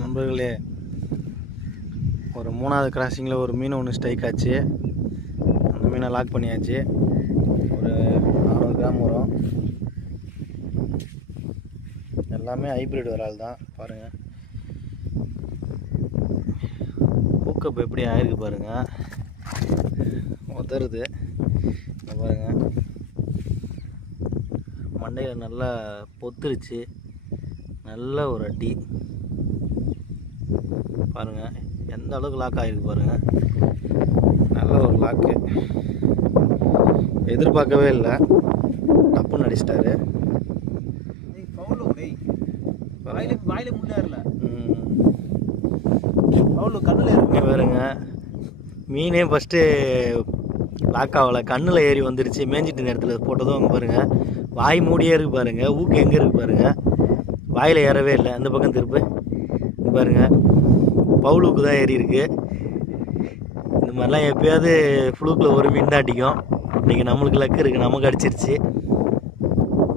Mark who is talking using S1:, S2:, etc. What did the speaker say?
S1: நண்பர்களே ஒரு மூணாவது கிராசிங்கில் ஒரு மீன் ஒன்று ஸ்ட்ரைக் ஆச்சு. அந்த மீனை லாக் பண்ணியாச்சு. ஒரு நானூறு கிராம் வரும். எல்லாமே ஹைப்ரிட் வரால் தான். பாருங்கள் பூக்கப் எப்படி ஆயிருக்கு பாருங்கள் உதருது பாருங்கள் மண்டையில் நல்லா பொத்துருச்சு. நல்ல ஒரு அடி. பாருங்க எந்த அளவுக்கு லாக் ஆகிருக்கு பாருங்க. நல்ல ஒரு லாக்கு எதிர்பார்க்கவே இல்லை. டப்புன்னு அடிச்சிட்டாரு. பாருங்க. மீனே ஃபஸ்ட்டு லாக் ஆகலை. கண்ணில் ஏறி வந்துருச்சு. மேய்ஞ்சிட்டு நேரத்தில் போட்டதும் அங்கே பாருங்க. வாய் மூடியே இருக்கு பாருங்க. ஊக்கு எங்கே இருக்கு பாருங்க. வாயில் ஏறவே இல்லை. அந்த பக்கம் திருப்பு. பாருங்கள் பவுலுக்கு தான் ஏறி இருக்கு. இந்த மாதிரிலாம் எப்பயாவது ஃப்ளூக்கில் ஒரு மீன் தான் அடிக்கும். இன்றைக்கி நம்மளுக்கு லக்கு இருக்குது நமக்கு அடிச்சிருச்சு.